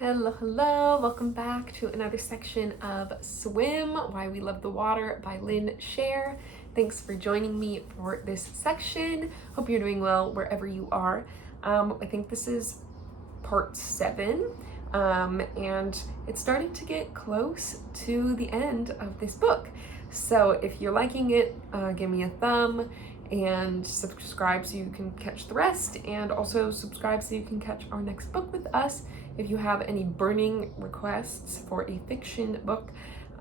Hello, welcome back to another section of Swim, Why We Love the Water by Lynn Scher. Thanks for joining me for this section. Hope you're doing well wherever you are. I think this is part 7, and it's starting to get close to the end of this book. So if you're liking it, give me a thumb and subscribe so you can catch the rest, and also subscribe so you can catch our next book with us. If you have any burning requests for a fiction book,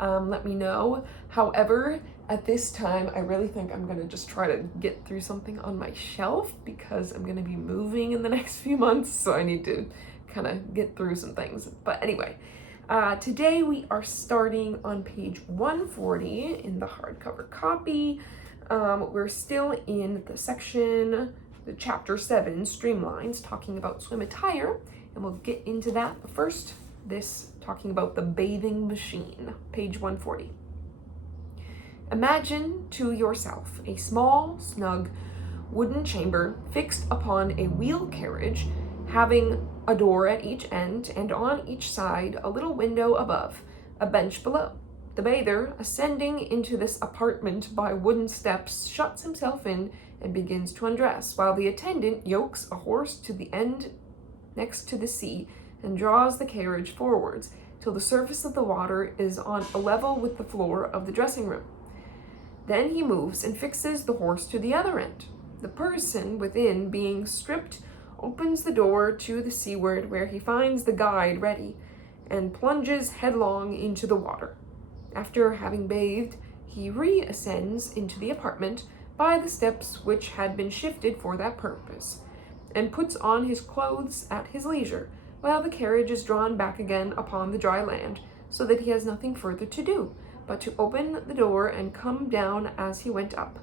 let me know. However, at this time, I really think I'm gonna just try to get through something on my shelf because I'm gonna be moving in the next few months, so I need to kind of get through some things. But anyway, today we are starting on page 140 in the hardcover copy. We're still in the section, the chapter 7, Streamlines, talking about swim attire, and we'll get into that. But first, this talking about the bathing machine, page 140. Imagine to yourself a small, snug, wooden chamber fixed upon a wheel carriage, having a door at each end, and on each side a little window above, a bench below. The bather, ascending into this apartment by wooden steps, shuts himself in and begins to undress, while the attendant yokes a horse to the end next to the sea and draws the carriage forwards till the surface of the water is on a level with the floor of the dressing room. Then he moves and fixes the horse to the other end. The person within, being stripped, opens the door to the seaward, where he finds the guide ready and plunges headlong into the water. After having bathed, he reascends into the apartment by the steps which had been shifted for that purpose, and puts on his clothes at his leisure, while the carriage is drawn back again upon the dry land, so that he has nothing further to do but to open the door and come down as he went up.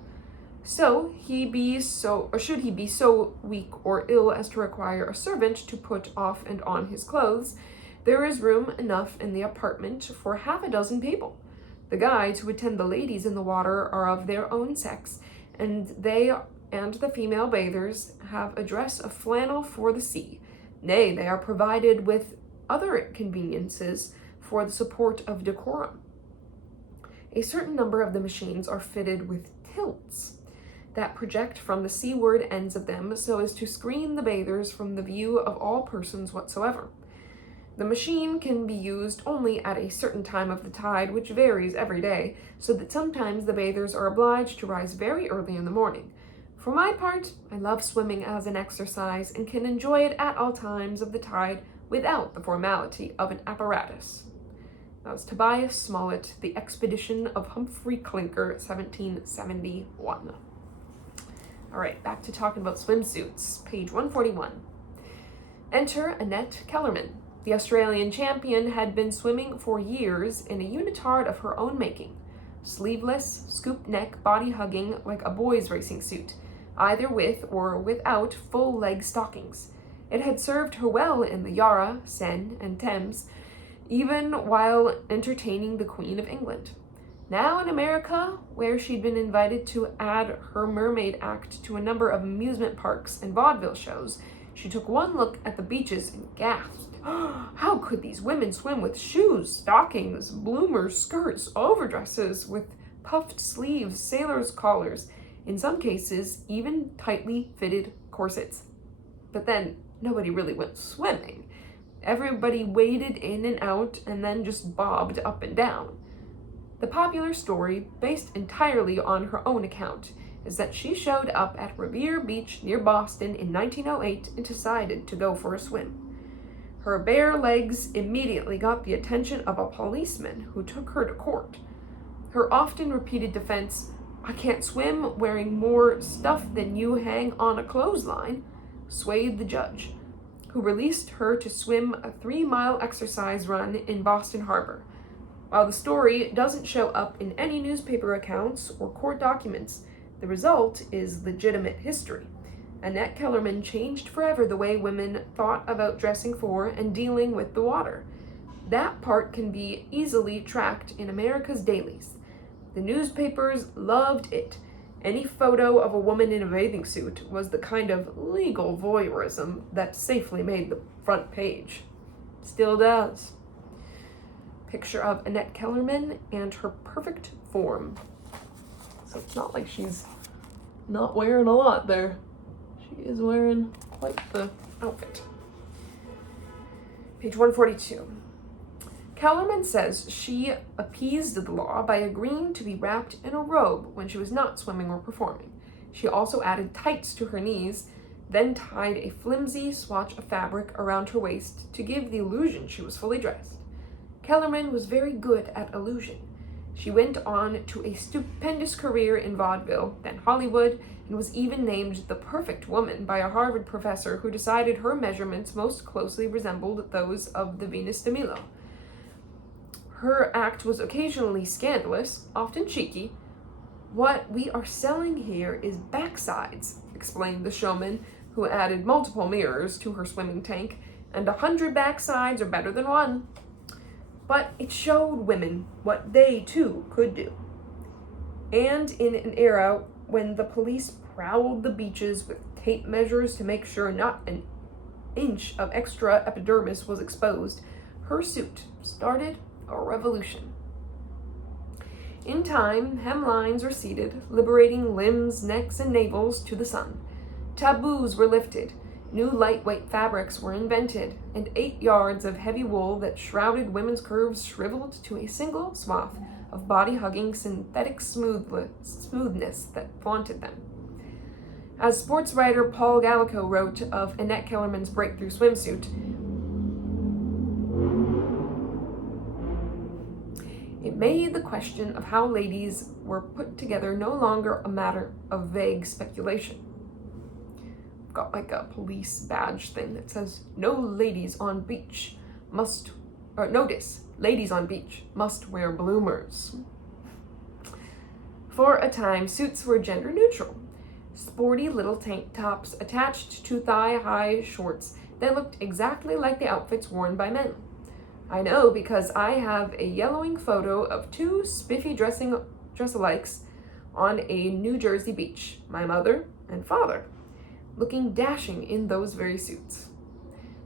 Should he be so weak or ill as to require a servant to put off and on his clothes, there is room enough in the apartment for 6 people. The guides who attend the ladies in the water are of their own sex, and they and the female bathers have a dress of flannel for the sea. Nay, they are provided with other conveniences for the support of decorum. A certain number of the machines are fitted with tilts that project from the seaward ends of them, so as to screen the bathers from the view of all persons whatsoever. The machine can be used only at a certain time of the tide, which varies every day, so that sometimes the bathers are obliged to rise very early in the morning. For my part, I love swimming as an exercise and can enjoy it at all times of the tide without the formality of an apparatus. That was Tobias Smollett, The Expedition of Humphrey Clinker, 1771. All right, back to talking about swimsuits, page 141. Enter Annette Kellerman. The Australian champion had been swimming for years in a unitard of her own making, sleeveless, scoop neck, body hugging like a boy's racing suit, either with or without full leg stockings. It had served her well in the Yarra, Seine, and Thames, even while entertaining the Queen of England. Now in America, where she'd been invited to add her mermaid act to a number of amusement parks and vaudeville shows, she took one look at the beaches and gasped. How could these women swim with shoes, stockings, bloomers, skirts, overdresses with puffed sleeves, sailors' collars, in some cases even tightly fitted corsets? But then nobody really went swimming. Everybody waded in and out and then just bobbed up and down. The popular story, based entirely on her own account, is that she showed up at Revere Beach near Boston in 1908 and decided to go for a swim. Her bare legs immediately got the attention of a policeman who took her to court. Her often repeated defense, "I can't swim wearing more stuff than you hang on a clothesline," swayed the judge, who released her to swim a 3-mile exercise run in Boston Harbor. While the story doesn't show up in any newspaper accounts or court documents, the result is legitimate history. Annette Kellerman changed forever the way women thought about dressing for and dealing with the water. That part can be easily tracked in America's dailies. The newspapers loved it. Any photo of a woman in a bathing suit was the kind of legal voyeurism that safely made the front page. Still does. Picture of Annette Kellerman and her perfect form. So it's not like she's not wearing a lot there. She is wearing quite the outfit. Page 142. Kellerman says she appeased the law by agreeing to be wrapped in a robe when she was not swimming or performing. She also added tights to her knees, then tied a flimsy swatch of fabric around her waist to give the illusion she was fully dressed. Kellerman was very good at illusion. She went on to a stupendous career in vaudeville, then Hollywood, and was even named the perfect woman by a Harvard professor who decided her measurements most closely resembled those of the Venus de Milo. Her act was occasionally scandalous, often cheeky. "What we are selling here is backsides," explained the showman, who added multiple mirrors to her swimming tank, "and 100 backsides are better than one." But it showed women what they too could do. And in an era when the police prowled the beaches with tape measures to make sure not an inch of extra epidermis was exposed, her suit started a revolution. In time, hemlines receded, liberating limbs, necks, and navels to the sun. Taboos were lifted. New lightweight fabrics were invented, and 8 yards of heavy wool that shrouded women's curves shriveled to a single swath of body-hugging synthetic smoothness that flaunted them. As sports writer Paul Gallico wrote of Annette Kellerman's breakthrough swimsuit, "It made the question of how ladies were put together no longer a matter of vague speculation." Got like a police badge thing that says, notice, ladies on beach must wear bloomers. For a time, suits were gender neutral. Sporty little tank tops attached to thigh-high shorts that looked exactly like the outfits worn by men. I know because I have a yellowing photo of 2 spiffy dress-alikes on a New Jersey beach, my mother and father, looking dashing in those very suits.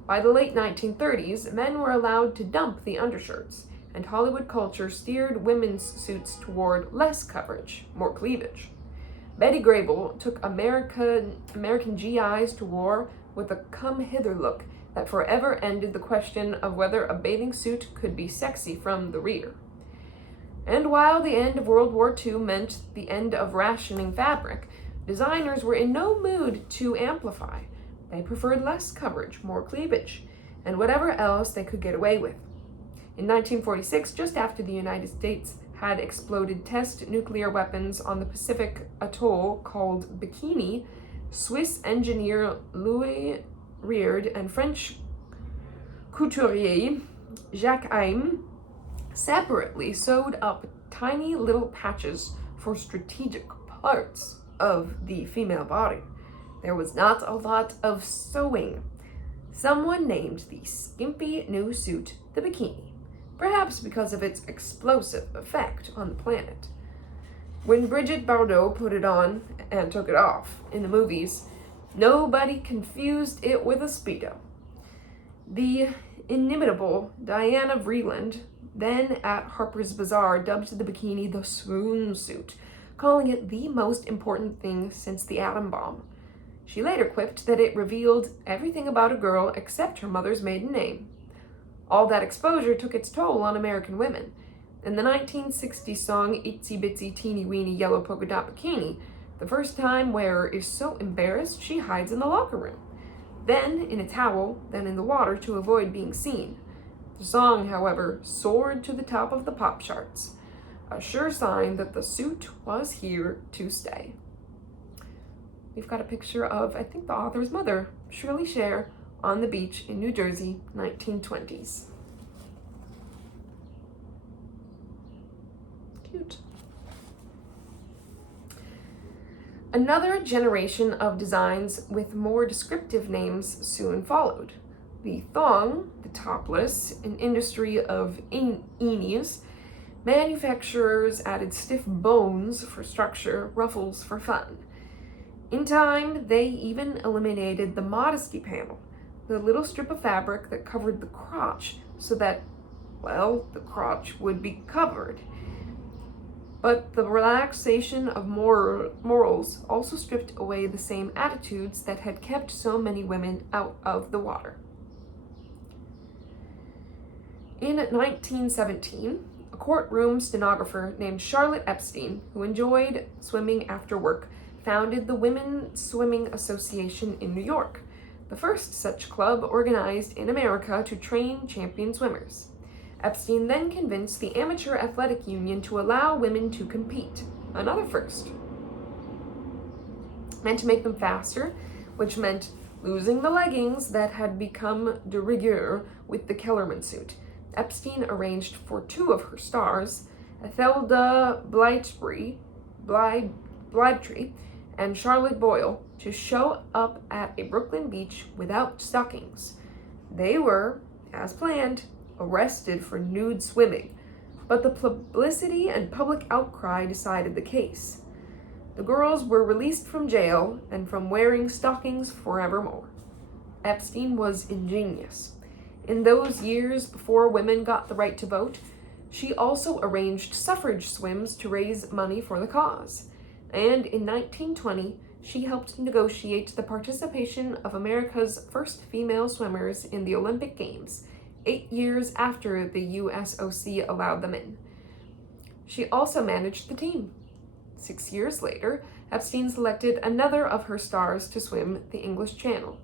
By the late 1930s, men were allowed to dump the undershirts, and Hollywood culture steered women's suits toward less coverage, more cleavage. Betty Grable took American GIs to war with a come-hither look that forever ended the question of whether a bathing suit could be sexy from the rear. And while the end of World War II meant the end of rationing fabric, designers were in no mood to amplify. They preferred less coverage, more cleavage, and whatever else they could get away with. In 1946, just after the United States had exploded test nuclear weapons on the Pacific atoll called Bikini, Swiss engineer Louis Reard and French couturier Jacques Haim separately sewed up tiny little patches for strategic parts of the female body. There was not a lot of sewing. Someone named the skimpy new suit the bikini, perhaps because of its explosive effect on the planet. When Brigitte Bardot put it on and took it off in the movies, nobody confused it with a Speedo. The inimitable Diana Vreeland, then at Harper's Bazaar, dubbed the bikini the swoon suit, calling it the most important thing since the atom bomb. She later quipped that it revealed everything about a girl except her mother's maiden name. All that exposure took its toll on American women. In the 1960 song Itsy Bitsy Teeny Weeny Yellow Polka Dot Bikini, the first time wearer is so embarrassed she hides in the locker room, then in a towel, then in the water to avoid being seen. The song, however, soared to the top of the pop charts, a sure sign that the suit was here to stay. We've got a picture of, I think, the author's mother, Shirley Sher, on the beach in New Jersey, 1920s. Cute. Another generation of designs with more descriptive names soon followed. The thong, the topless, an industry of innies. Manufacturers added stiff bones for structure, ruffles for fun. In time, they even eliminated the modesty panel, the little strip of fabric that covered the crotch so that, well, the crotch would be covered. But the relaxation of morals also stripped away the same attitudes that had kept so many women out of the water. In 1917, a courtroom stenographer named Charlotte Epstein, who enjoyed swimming after work, founded the Women's Swimming Association in New York, the first such club organized in America to train champion swimmers. Epstein then convinced the Amateur Athletic Union to allow women to compete, another first. And to make them faster, which meant losing the leggings that had become de rigueur with the Kellerman suit. Epstein arranged for two of her stars, Ethelda Blybetree and Charlotte Boyle, to show up at a Brooklyn beach without stockings. They were, as planned, arrested for nude swimming, but the publicity and public outcry decided the case. The girls were released from jail and from wearing stockings forevermore. Epstein was ingenious. In those years before women got the right to vote, she also arranged suffrage swims to raise money for the cause. And in 1920, she helped negotiate the participation of America's first female swimmers in the Olympic Games, 8 years after the USOC allowed them in. She also managed the team. 6 years later, Epstein selected another of her stars to swim the English Channel.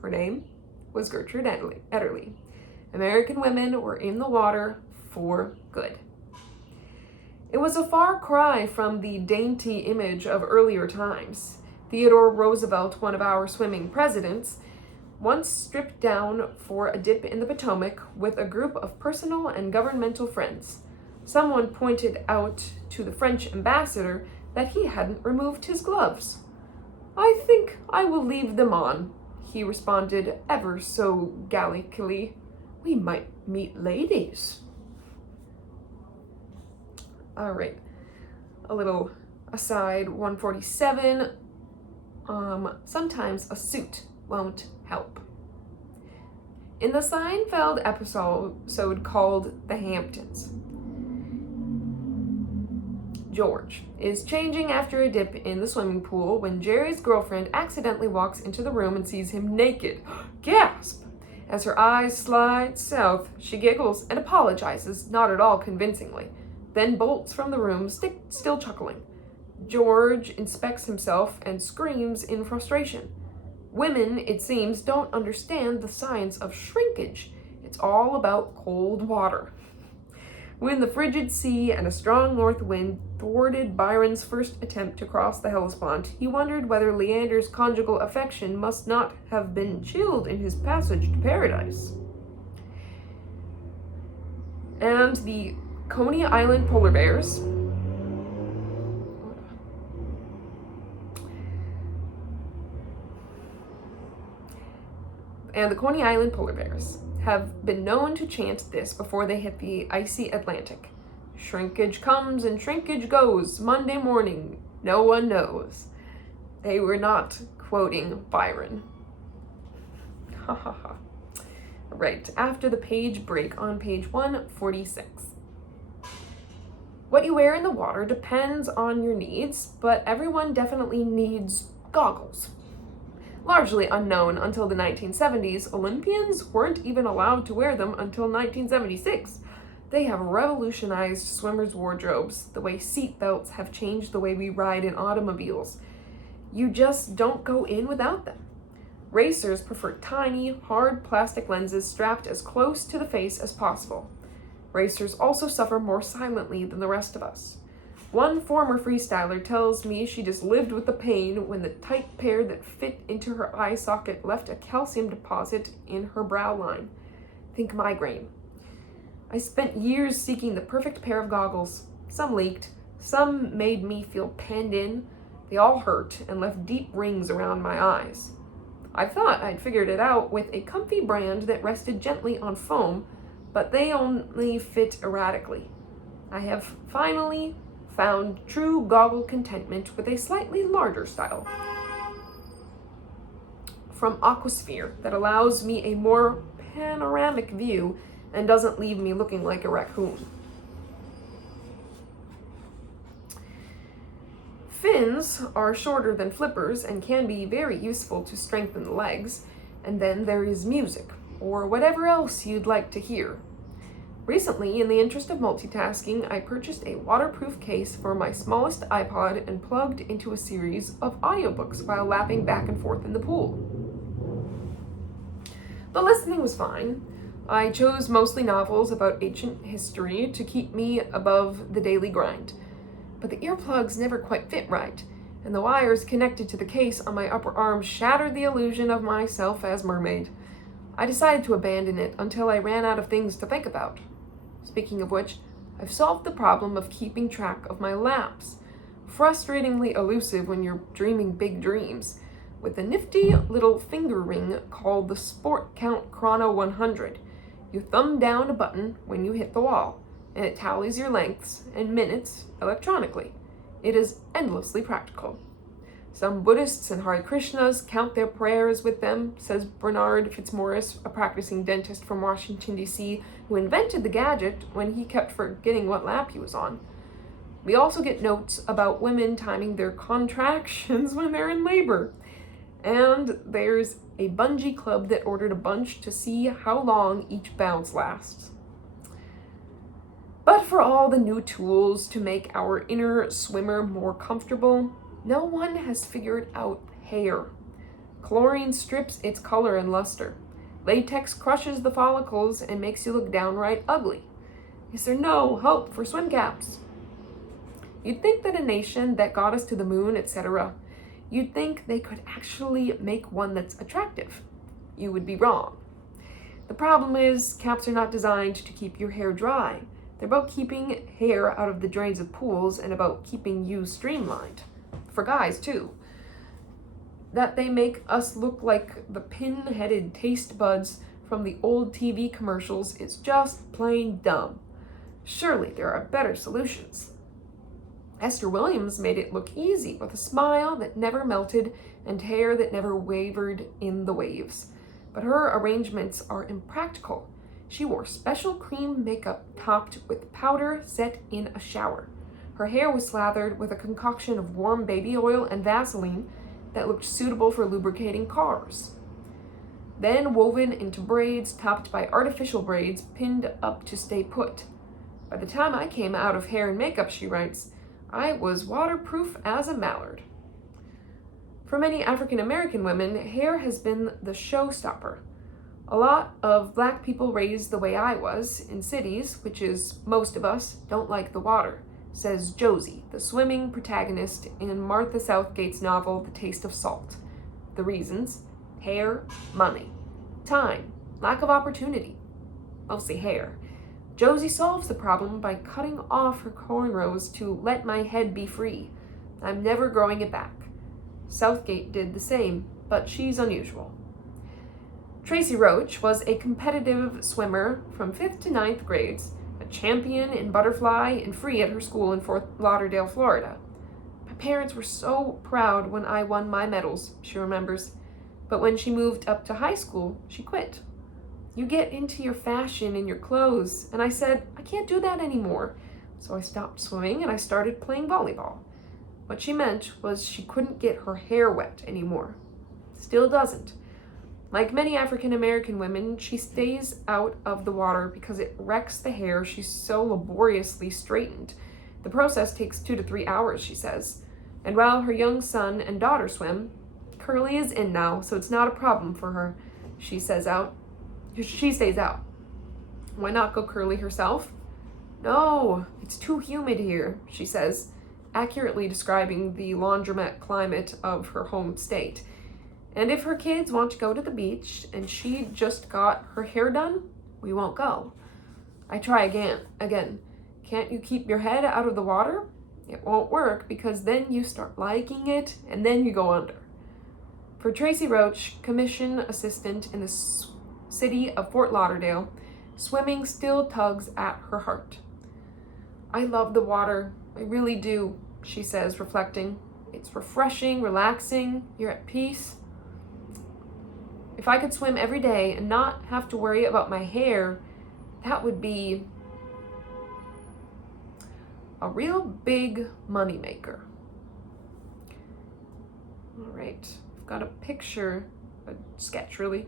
Her name was Gertrude Ederle. American women were in the water for good. It was a far cry from the dainty image of earlier times. Theodore Roosevelt, one of our swimming presidents, once stripped down for a dip in the Potomac with a group of personal and governmental friends. Someone pointed out to the French ambassador that he hadn't removed his gloves. "I think I will leave them on," he responded ever so gallically. "We might meet ladies." All right, a little aside, 147. Sometimes a suit won't help. In the Seinfeld episode called The Hamptons, George is changing after a dip in the swimming pool when Jerry's girlfriend accidentally walks into the room and sees him naked. Gasp! As her eyes slide south, she giggles and apologizes, not at all convincingly, then bolts from the room, still chuckling. George inspects himself and screams in frustration. Women, it seems, don't understand the science of shrinkage. It's all about cold water. When the frigid sea and a strong north wind thwarted Byron's first attempt to cross the Hellespont, he wondered whether Leander's conjugal affection must not have been chilled in his passage to paradise. And the Coney Island polar bears have been known to chant this before they hit the icy Atlantic. Shrinkage comes and shrinkage goes, Monday morning, no one knows. They were not quoting Byron. Ha ha ha. Right, after the page break on page 146. What you wear in the water depends on your needs, but everyone definitely needs goggles. Largely unknown until the 1970s, Olympians weren't even allowed to wear them until 1976. They have revolutionized swimmers' wardrobes, the way seat belts have changed the way we ride in automobiles. You just don't go in without them. Racers prefer tiny, hard plastic lenses strapped as close to the face as possible. Racers also suffer more silently than the rest of us. One former freestyler tells me she just lived with the pain when the tight pair that fit into her eye socket left a calcium deposit in her brow line. Think migraine. I spent years seeking the perfect pair of goggles. Some leaked, some made me feel penned in. They all hurt and left deep rings around my eyes. I thought I'd figured it out with a comfy brand that rested gently on foam, but they only fit erratically. I have finally found true goggle contentment with a slightly larger style. from Aquasphere that allows me a more panoramic view and doesn't leave me looking like a raccoon. Fins are shorter than flippers and can be very useful to strengthen the legs. And then there is music, or whatever else you'd like to hear. Recently, in the interest of multitasking, I purchased a waterproof case for my smallest iPod and plugged into a series of audiobooks while lapping back and forth in the pool. The listening was fine. I chose mostly novels about ancient history to keep me above the daily grind. But the earplugs never quite fit right, and the wires connected to the case on my upper arm shattered the illusion of myself as mermaid. I decided to abandon it until I ran out of things to think about. Speaking of which, I've solved the problem of keeping track of my laps. Frustratingly elusive when you're dreaming big dreams, with a nifty little finger ring called the Sport Count Chrono 100. You thumb down a button when you hit the wall, and it tallies your lengths and minutes electronically. It is endlessly practical. Some Buddhists and Hare Krishnas count their prayers with them, says Bernard Fitzmaurice, a practicing dentist from Washington, D.C., who invented the gadget when he kept forgetting what lap he was on. We also get notes about women timing their contractions when they're in labor. And there's a bungee club that ordered a bunch to see how long each bounce lasts. But for all the new tools to make our inner swimmer more comfortable, no one has figured out hair. Chlorine strips its color and luster. Latex crushes the follicles and makes you look downright ugly. Is there no hope for swim caps? You'd think that a nation that got us to the moon, etc., you'd think they could actually make one that's attractive. You would be wrong. The problem is, caps are not designed to keep your hair dry. They're about keeping hair out of the drains of pools and about keeping you streamlined. For guys, too. That they make us look like the pin-headed taste buds from the old TV commercials is just plain dumb. Surely there are better solutions. Esther Williams made it look easy with a smile that never melted and hair that never wavered in the waves. But her arrangements are impractical. She wore special cream makeup topped with powder set in a shower. Her hair was slathered with a concoction of warm baby oil and Vaseline that looked suitable for lubricating cars. Then woven into braids topped by artificial braids pinned up to stay put. By the time I came out of hair and makeup, she writes, I was waterproof as a mallard. For many African American women, hair has been the showstopper. A lot of Black people raised the way I was, in cities, which is most of us, don't like the water, says Josie, the swimming protagonist in Martha Southgate's novel, The Taste of Salt. The reasons: hair, money, time, lack of opportunity, mostly hair. Josie solves the problem by cutting off her cornrows to let my head be free. I'm never growing it back. Southgate did the same, but she's unusual. Tracy Roach was a competitive swimmer from 5th to 9th grades, a champion in butterfly and free at her school in Fort Lauderdale, Florida. My parents were so proud when I won my medals, she remembers, but when she moved up to high school, she quit. You get into your fashion and your clothes, and I said, I can't do that anymore. So I stopped swimming and I started playing volleyball. What she meant was she couldn't get her hair wet anymore. Still doesn't. Like many African American women, she stays out of the water because it wrecks the hair she's so laboriously straightened. The process takes 2 to 3 hours, she says. And while her young son and daughter swim, curly is in now, so it's not a problem for her, she stays out. Why not go curly herself? No, it's too humid here, she says, accurately describing the laundromat climate of her home state. And if her kids want to go to the beach and she just got her hair done, we won't go. I try again. Can't you keep your head out of the water? It won't work because then you start liking it and then you go under. For Tracy Roach, commission assistant in the city of Fort Lauderdale, swimming still tugs at her heart. I love the water, I really do, she says, reflecting. It's refreshing, relaxing, you're at peace. If I could swim every day and not have to worry about my hair, that would be a real big moneymaker. All right, I've got a picture, a sketch really,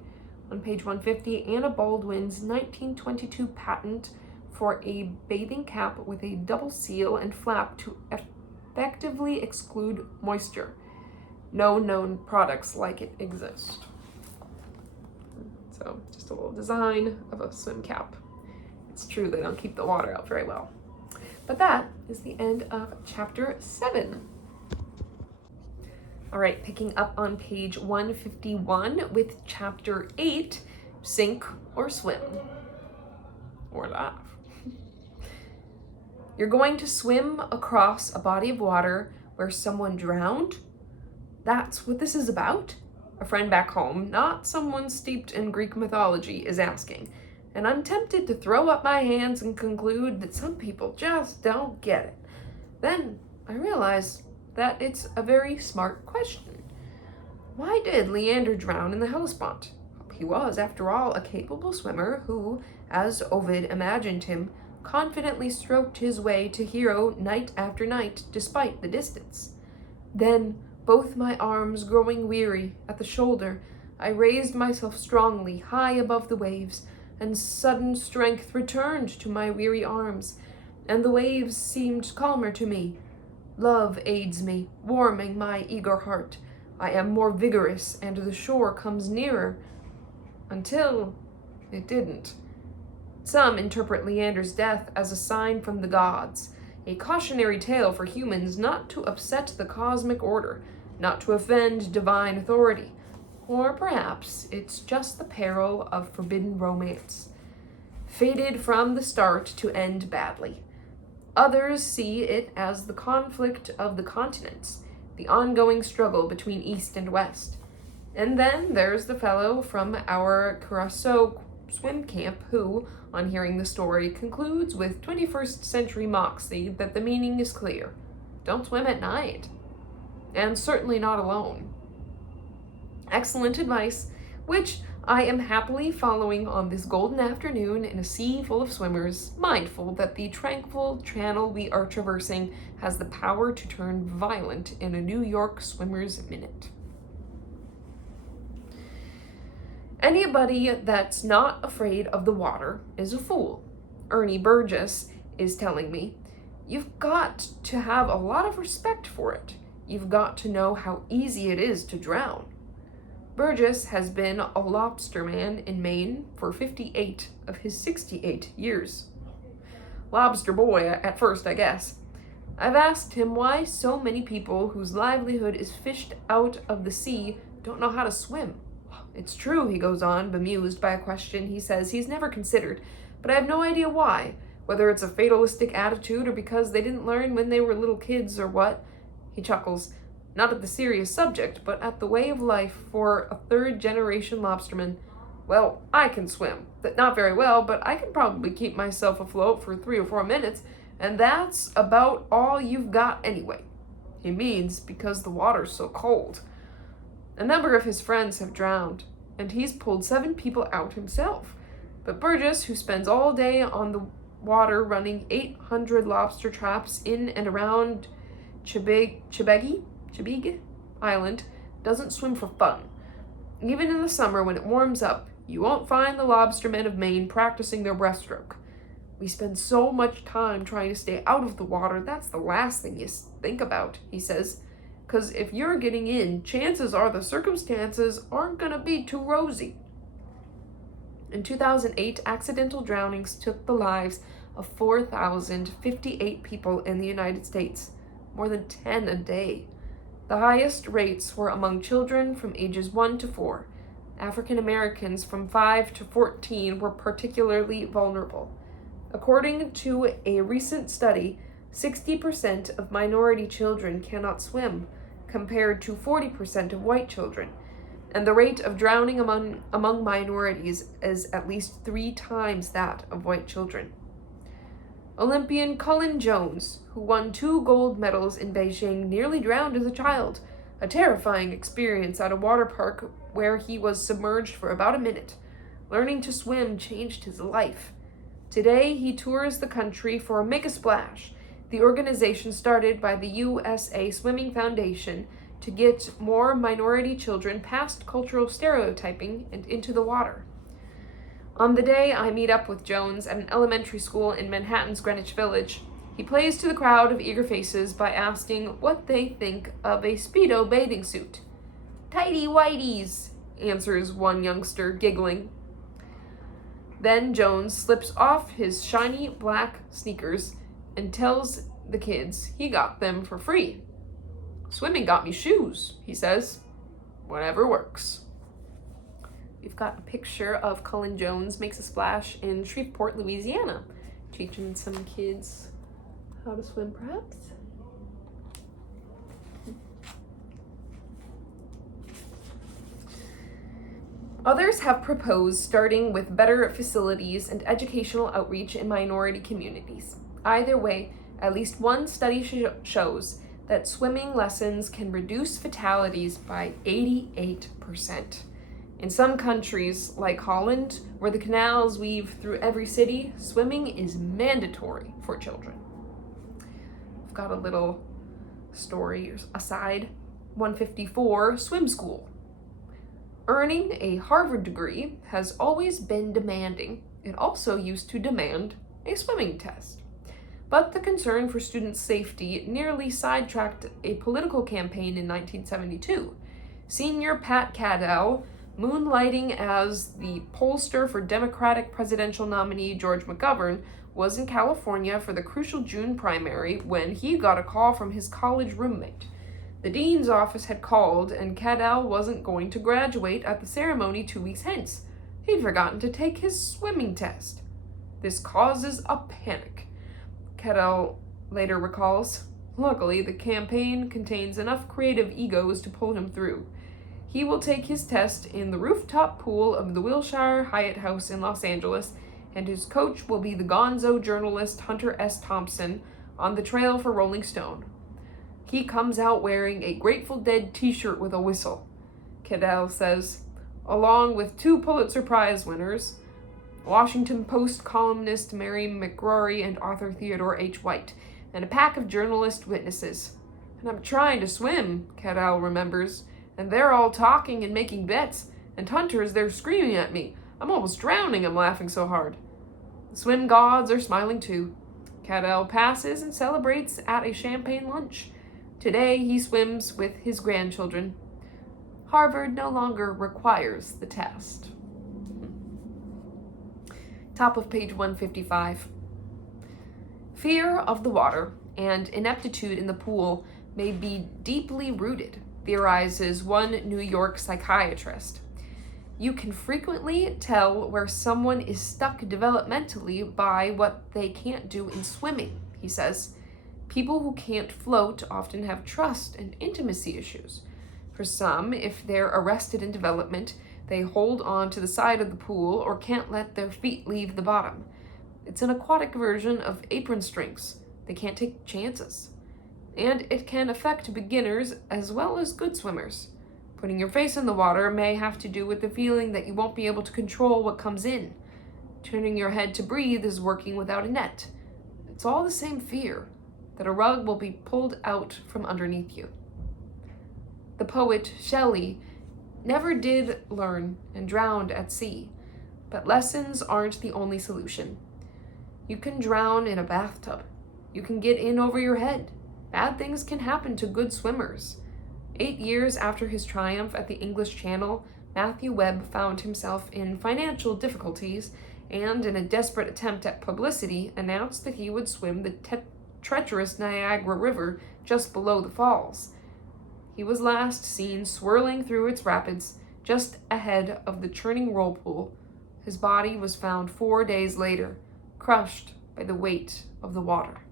on page 150, Anna Baldwin's 1922 patent for a bathing cap with a double seal and flap to effectively exclude moisture. No known products like it exist. So just a little design of a swim cap. It's true they don't keep the water out very well. But that is the end of chapter 7. All right, picking up on page 151 with chapter 8, Sink or Swim. Or laugh. You're going to swim across a body of water where someone drowned? That's what this is about? A friend back home, not someone steeped in Greek mythology, is asking. And I'm tempted to throw up my hands and conclude that some people just don't get it. Then I realize that it's a very smart question. Why did Leander drown in the Hellespont? He was, after all, a capable swimmer who, as Ovid imagined him, confidently stroked his way to hero night after night, despite the distance. Then, both my arms growing weary at the shoulder, I raised myself strongly high above the waves, and sudden strength returned to my weary arms, and the waves seemed calmer to me. Love aids me, warming my eager heart. I am more vigorous, and the shore comes nearer. Until it didn't. Some interpret Leander's death as a sign from the gods, a cautionary tale for humans not to upset the cosmic order, not to offend divine authority. Or perhaps it's just the peril of forbidden romance, fated from the start to end badly. Others see it as the conflict of the continents, the ongoing struggle between East and West. And then there's the fellow from our Curacao swim camp who, on hearing the story, concludes with 21st century moxie that the meaning is clear. Don't swim at night. And certainly not alone. Excellent advice, which I am happily following on this golden afternoon in a sea full of swimmers, mindful that the tranquil channel we are traversing has the power to turn violent in a New York swimmer's minute. Anybody that's not afraid of the water is a fool. Ernie Burgess is telling me, you've got to have a lot of respect for it. You've got to know how easy it is to drown. Burgess has been a lobsterman in Maine for 58 of his 68 years. Lobster boy at first, I guess. I've asked him why so many people whose livelihood is fished out of the sea don't know how to swim. It's true, he goes on, bemused by a question he says he's never considered, but I have no idea why, whether it's a fatalistic attitude or because they didn't learn when they were little kids or what. He chuckles, not at the serious subject, but at the way of life for a third-generation lobsterman. Well, I can swim. Not very well, but I can probably keep myself afloat for 3 or 4 minutes, and that's about all you've got anyway. He means because the water's so cold. A number of his friends have drowned, and he's pulled 7 people out himself. But Burgess, who spends all day on the water running 800 lobster traps in and around Chebege Island, doesn't swim for fun. Even in the summer when it warms up, you won't find the lobstermen of Maine practicing their breaststroke. We spend so much time trying to stay out of the water, that's the last thing you think about, he says. 'Cause if you're getting in, chances are the circumstances aren't gonna be too rosy. In 2008, accidental drownings took the lives of 4,058 people in the United States, more than 10 a day. The highest rates were among children from ages 1 to 4. African Americans from 5 to 14 were particularly vulnerable. According to a recent study, 60% of minority children cannot swim, compared to 40% of white children, and the rate of drowning among minorities is at least 3 times that of white children. Olympian Cullen Jones, who won 2 gold medals in Beijing, nearly drowned as a child, a terrifying experience at a water park where he was submerged for about a minute. Learning to swim changed his life. Today, he tours the country for Make a Splash, the organization started by the USA Swimming Foundation to get more minority children past cultural stereotyping and into the water. On the day I meet up with Jones at an elementary school in Manhattan's Greenwich Village, he plays to the crowd of eager faces by asking what they think of a Speedo bathing suit. "Tighty whities," answers one youngster, giggling. Then Jones slips off his shiny black sneakers and tells the kids he got them for free. "Swimming got me shoes," he says. "Whatever works." We've got a picture of Cullen Jones makes a splash in Shreveport, Louisiana, teaching some kids how to swim, perhaps. Others have proposed starting with better facilities and educational outreach in minority communities. Either way, at least one study shows that swimming lessons can reduce fatalities by 88%. In some countries, like Holland, where the canals weave through every city, swimming is mandatory for children. I've got a little story aside. 154, swim school. Earning a Harvard degree has always been demanding. It also used to demand a swimming test. But the concern for student safety nearly sidetracked a political campaign in 1972. Senior Pat Cadell, moonlighting as the pollster for Democratic presidential nominee George McGovern, was in California for the crucial June primary when he got a call from his college roommate. The dean's office had called, and Cadell wasn't going to graduate at the ceremony 2 weeks hence. He'd forgotten to take his swimming test. This causes a panic, Cadell later recalls. Luckily, the campaign contains enough creative egos to pull him through. He will take his test in the rooftop pool of the Wilshire Hyatt House in Los Angeles, and his coach will be the gonzo journalist Hunter S. Thompson on the trail for Rolling Stone. He comes out wearing a Grateful Dead t-shirt with a whistle, Cadell says, along with 2 Pulitzer Prize winners, Washington Post columnist Mary McRory and author Theodore H. White, and a pack of journalist witnesses. "And I'm trying to swim," Cadell remembers, "and they're all talking and making bets, and Hunter's there screaming at me. I'm almost drowning, I'm laughing so hard." The swim gods are smiling too. Cadell passes and celebrates at a champagne lunch. Today he swims with his grandchildren. Harvard no longer requires the test. Top of page 155. Fear of the water and ineptitude in the pool may be deeply rooted, theorizes one New York psychiatrist. You can frequently tell where someone is stuck developmentally by what they can't do in swimming, he says. People who can't float often have trust and intimacy issues. For some, if they're arrested in development, they hold on to the side of the pool or can't let their feet leave the bottom. It's an aquatic version of apron strings. They can't take chances. And it can affect beginners as well as good swimmers. Putting your face in the water may have to do with the feeling that you won't be able to control what comes in. Turning your head to breathe is working without a net. It's all the same fear, that a rug will be pulled out from underneath you. The poet Shelley never did learn and drowned at sea, but lessons aren't the only solution. You can drown in a bathtub. You can get in over your head. Bad things can happen to good swimmers. 8 years after his triumph at the English Channel, Matthew Webb found himself in financial difficulties and, in a desperate attempt at publicity, announced that he would swim the treacherous Niagara River just below the falls. He was last seen swirling through its rapids just ahead of the churning whirlpool. His body was found 4 days later, crushed by the weight of the water.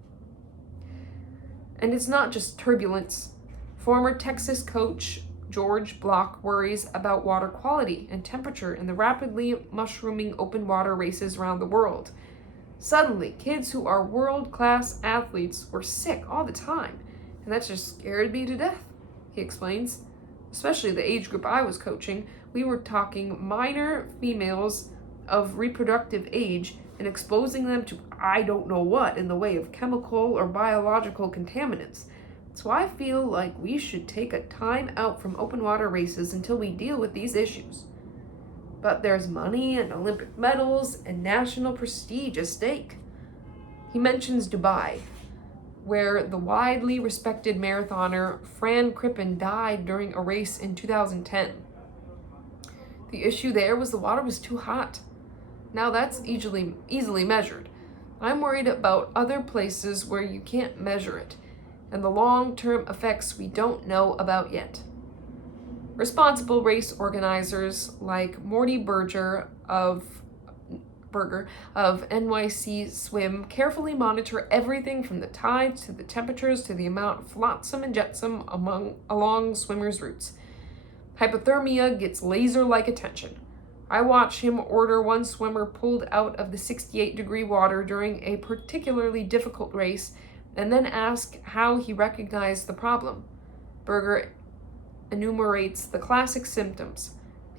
And it's not just turbulence. Former Texas coach George Block worries about water quality and temperature in the rapidly mushrooming open water races around the world. Suddenly, kids who are world-class athletes were sick all the time, and that just scared me to death, he explains. Especially the age group I was coaching, we were talking minor females of reproductive age and exposing them to I don't know what in the way of chemical or biological contaminants. So I feel like we should take a time out from open water races until we deal with these issues. But there's money and Olympic medals and national prestige at stake. He mentions Dubai, where the widely respected marathoner Fran Crippen died during a race in 2010. The issue there was the water was too hot. Now that's easily measured. I'm worried about other places where you can't measure it, and the long-term effects we don't know about yet. Responsible race organizers like Morty Berger of NYC Swim carefully monitor everything from the tides to the temperatures to the amount of flotsam and jetsam along swimmers' routes. Hypothermia gets laser-like attention. I watch him order one swimmer pulled out of the 68-degree water during a particularly difficult race and then ask how he recognized the problem. Berger enumerates the classic symptoms.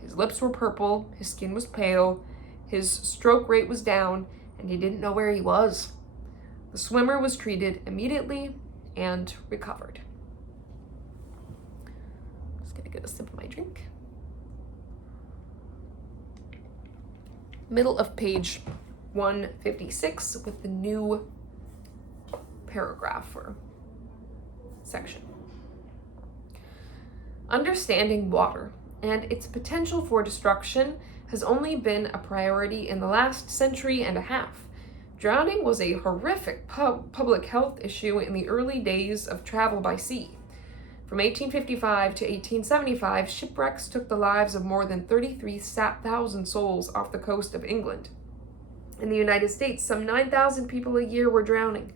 His lips were purple, his skin was pale, his stroke rate was down, and he didn't know where he was. The swimmer was treated immediately and recovered. Just gonna get a sip of my drink. Middle of page 156 with the new paragraph or section. Understanding water and its potential for destruction has only been a priority in the last century and a half. Drowning was a horrific public health issue in the early days of travel by sea. From 1855 to 1875, shipwrecks took the lives of more than 33,000 souls off the coast of England. In the United States, some 9,000 people a year were drowning.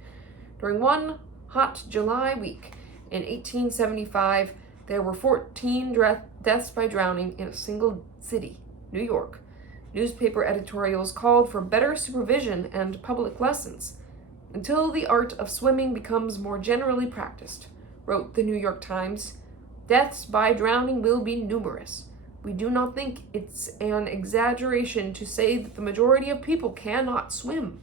During one hot July week in 1875, there were 14 deaths by drowning in a single city, New York. Newspaper editorials called for better supervision and public lessons. Until the art of swimming becomes more generally practiced, wrote the New York Times, deaths by drowning will be numerous. We do not think it's an exaggeration to say that the majority of people cannot swim.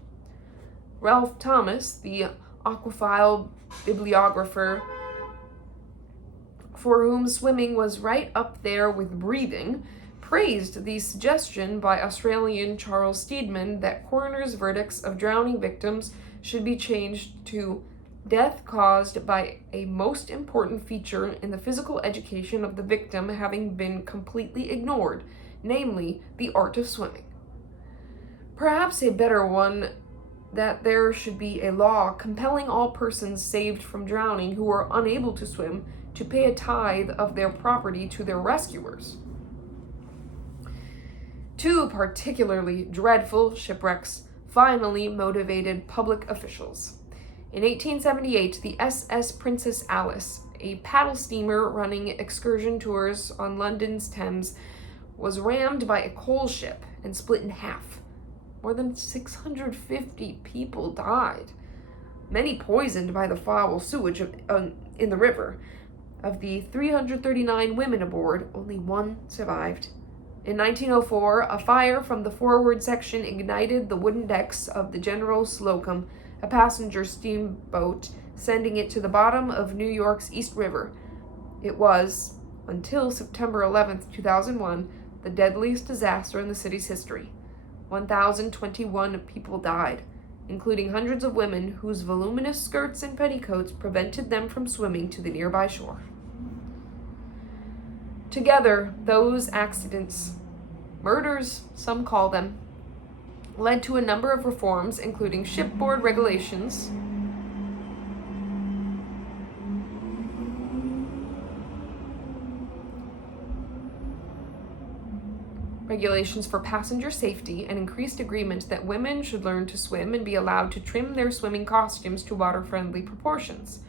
Ralph Thomas, the aquaphile bibliographer, for whom swimming was right up there with breathing, praised the suggestion by Australian Charles Steedman that coroners' verdicts of drowning victims should be changed to death caused by a most important feature in the physical education of the victim having been completely ignored, namely the art of swimming. Perhaps a better one that there should be a law compelling all persons saved from drowning who are unable to swim to pay a tithe of their property to their rescuers. Two particularly dreadful shipwrecks finally motivated public officials. In 1878, the SS Princess Alice, a paddle steamer running excursion tours on London's Thames, was rammed by a coal ship and split in half. More than 650 people died, many poisoned by the foul sewage in the river. Of the 339 women aboard, only one survived. In 1904, a fire from the forward section ignited the wooden decks of the General Slocum, a passenger steamboat, sending it to the bottom of New York's East River. It was, until September 11, 2001, the deadliest disaster in the city's history. 1,021 people died, including hundreds of women whose voluminous skirts and petticoats prevented them from swimming to the nearby shore. Together, those accidents, murders, some call them, led to a number of reforms, including shipboard regulations, for passenger safety, and increased agreement that women should learn to swim and be allowed to trim their swimming costumes to water-friendly proportions.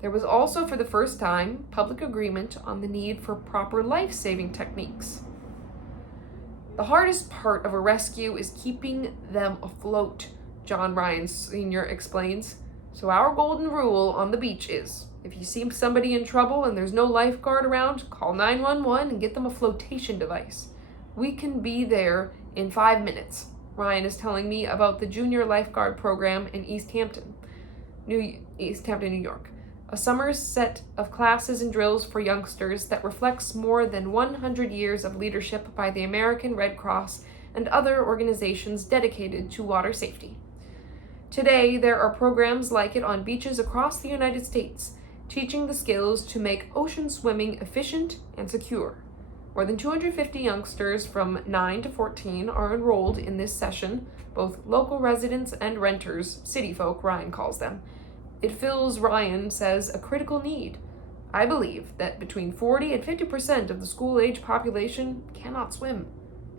There was also, for the first time, public agreement on the need for proper life-saving techniques. The hardest part of a rescue is keeping them afloat, John Ryan Sr. explains. So our golden rule on the beach is, If you see somebody in trouble and there's no lifeguard around, call 911 and get them a flotation device. We can be there in 5 minutes. Ryan is telling me about the junior lifeguard program in East Hampton, New York. A summer set of classes and drills for youngsters that reflects more than 100 years of leadership by the American Red Cross and other organizations dedicated to water safety. Today, there are programs like it on beaches across the United States, teaching the skills to make ocean swimming efficient and secure. More than 250 youngsters from 9 to 14 are enrolled in this session, both local residents and renters, city folk, Ryan calls them. It fills, Ryan says, a critical need. I believe that between 40 and 50% of the school-age population cannot swim,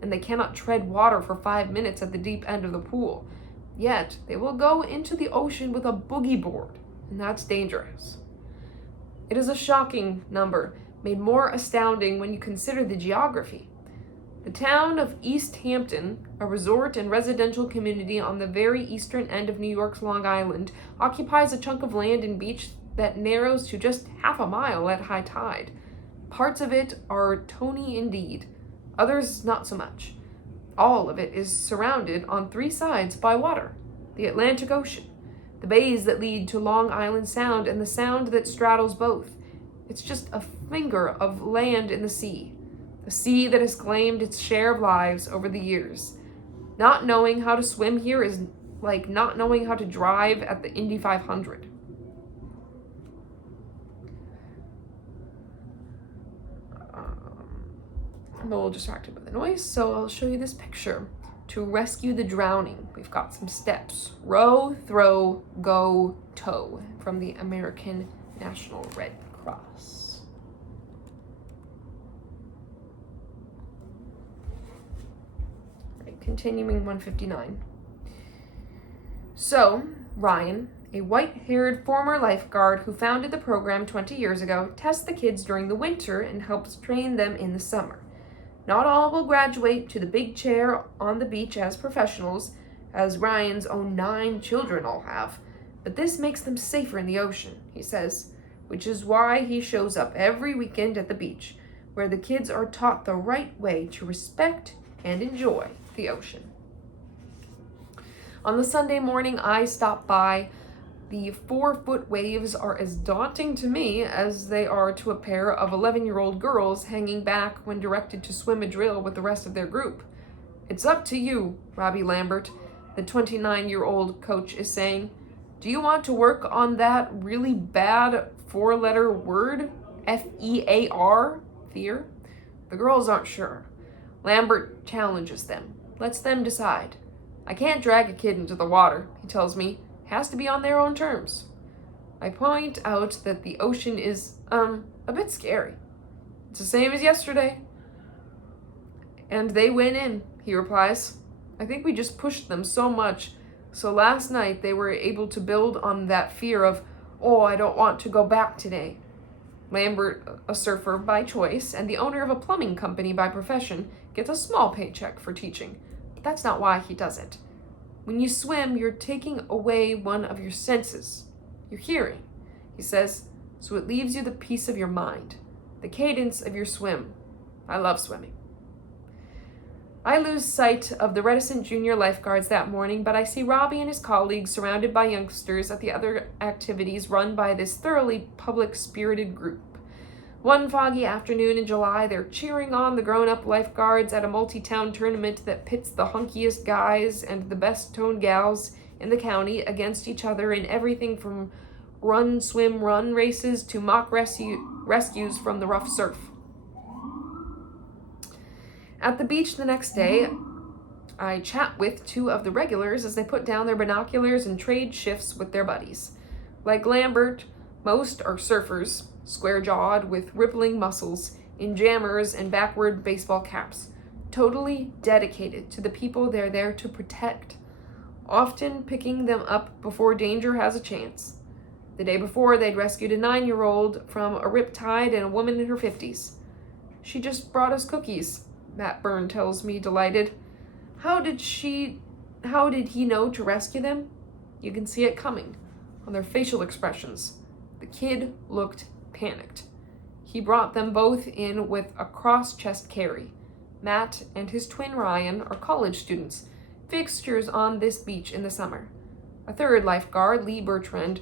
and they cannot tread water for 5 minutes at the deep end of the pool. Yet, they will go into the ocean with a boogie board, and that's dangerous. It is a shocking number, made more astounding when you consider the geography. The town of East Hampton, a resort and residential community on the very eastern end of New York's Long Island, occupies a chunk of land and beach that narrows to just half a mile at high tide. Parts of it are tony indeed, others not so much. All of it is surrounded on 3 sides by water, the Atlantic Ocean, the bays that lead to Long Island Sound, and the sound that straddles both. It's just a finger of land in the sea that has claimed its share of lives over the years. Not knowing how to swim here is like not knowing how to drive at the Indy 500. I'm a little distracted by the noise, so I'll show you this picture. To rescue the drowning, we've got some steps. Row, throw, go, tow, from the American National Red Cross. Right, continuing 159. So, Ryan, a white-haired former lifeguard who founded the program 20 years ago, tests the kids during the winter and helps train them in the summer. Not all will graduate to the big chair on the beach as professionals, as Ryan's own 9 children all have, but this makes them safer in the ocean, he says, which is why he shows up every weekend at the beach, where the kids are taught the right way to respect and enjoy the ocean. On the Sunday morning I stop by, the 4-foot waves are as daunting to me as they are to a pair of 11-year-old girls hanging back when directed to swim a drill with the rest of their group. It's up to you, Robbie Lambert, the 29-year-old coach is saying. Do you want to work on that really bad 4-letter word, F-E-A-R, fear? The girls aren't sure. Lambert challenges them, lets them decide. I can't drag a kid into the water, he tells me. Has to be on their own terms. I point out that the ocean is, a bit scary. It's the same as yesterday. And they went in, he replies. I think we just pushed them so much. So last night they were able to build on that fear of, oh, I don't want to go back today. Lambert, a surfer by choice and the owner of a plumbing company by profession, gets a small paycheck for teaching. But that's not why he does it. When you swim, you're taking away one of your senses, your hearing, he says, so it leaves you the peace of your mind, the cadence of your swim. I love swimming. I lose sight of the reticent junior lifeguards that morning, but I see Robbie and his colleagues surrounded by youngsters at the other activities run by this thoroughly public-spirited group. One foggy afternoon in July, they're cheering on the grown-up lifeguards at a multi-town tournament that pits the hunkiest guys and the best-toned gals in the county against each other in everything from run, swim, run races to mock rescues from the rough surf. At the beach the next day, I chat with 2 of the regulars as they put down their binoculars and trade shifts with their buddies. Like Lambert, most are surfers, square-jawed with rippling muscles, in jammers and backward baseball caps, totally dedicated to the people they're there to protect, often picking them up before danger has a chance. The day before, they'd rescued a 9-year-old from a riptide and a woman in her 50s. She just brought us cookies, Matt Byrne tells me, delighted. How did he know to rescue them? You can see it coming on their facial expressions. The kid looked panicked. He brought them both in with a cross-chest carry. Matt and his twin Ryan are college students, fixtures on this beach in the summer. A third lifeguard, Lee Bertrand,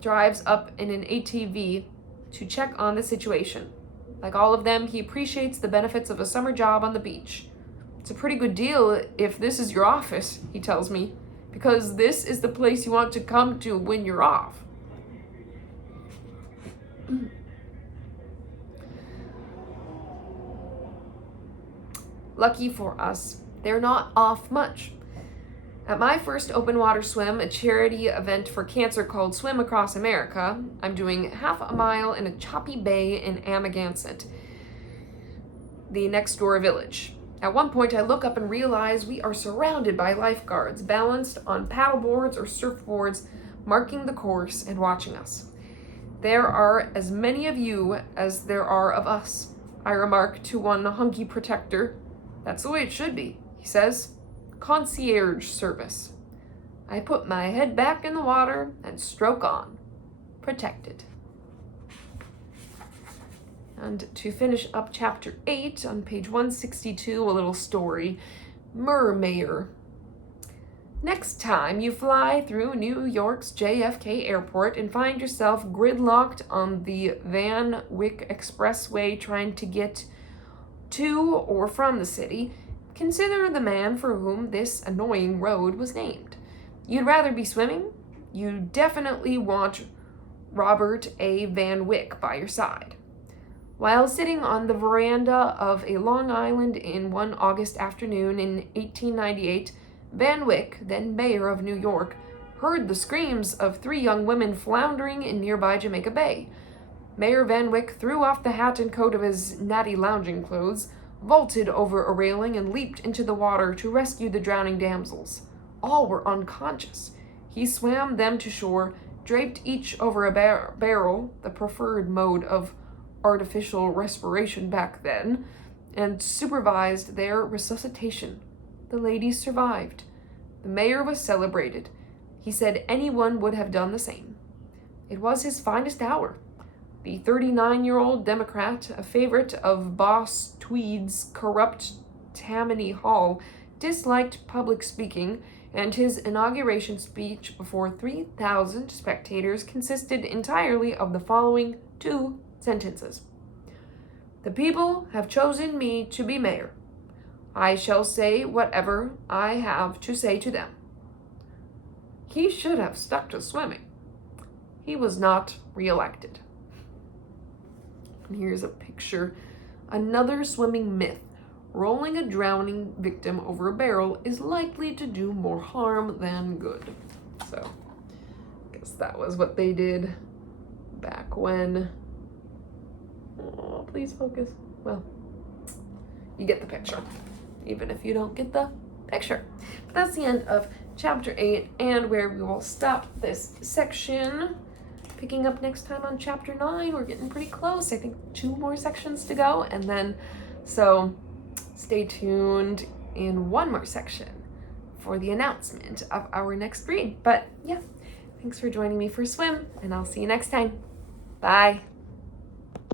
drives up in an ATV to check on the situation. Like all of them, he appreciates the benefits of a summer job on the beach. It's a pretty good deal if this is your office, he tells me, because this is the place you want to come to when you're off. Lucky for us, they're not off much. At my first open water swim, a charity event for cancer called Swim Across America, I'm doing half a mile in a choppy bay in Amagansett, the next door village. At one point, I look up and realize we are surrounded by lifeguards, balanced on paddleboards or surfboards, marking the course and watching us. There are as many of you as there are of us, I remark to one hunky protector. That's the way it should be, he says. Concierge service. I put my head back in the water and stroke on. Protected. And to finish up chapter 8, on page 162, a little story. Mermayer. Next time you fly through New York's JFK Airport and find yourself gridlocked on the Van Wyck Expressway trying to get to or from the city, consider the man for whom this annoying road was named. You'd rather be swimming? You definitely want Robert A. Van Wyck by your side. While sitting on the veranda of a Long Island in one August afternoon in 1898, Van Wyck, then mayor of New York, heard the screams of 3 young women floundering in nearby Jamaica Bay. Mayor Van Wyck threw off the hat and coat of his natty lounging clothes, vaulted over a railing, and leaped into the water to rescue the drowning damsels. All were unconscious. He swam them to shore, draped each over a barrel, the preferred mode of artificial respiration back then, and supervised their resuscitation. The ladies survived. The mayor was celebrated. He said anyone would have done the same. It was his finest hour. The 39-year-old Democrat, a favorite of Boss Tweed's corrupt Tammany Hall, disliked public speaking, and his inauguration speech before 3,000 spectators consisted entirely of the following 2 sentences. The people have chosen me to be mayor. I shall say whatever I have to say to them. He should have stuck to swimming. He was not reelected. And here's a picture. Another swimming myth. Rolling a drowning victim over a barrel is likely to do more harm than good. So, I guess that was what they did back when. Oh, please focus. Well, you get the picture, even if you don't get the picture. But that's the end of chapter 8, and where we will stop this section. Picking up next time on chapter 9. We're getting pretty close. I think 2 more sections to go, and then, so stay tuned in 1 more section for the announcement of our next read. But yeah, thanks for joining me for swim, and I'll see you next time. Bye.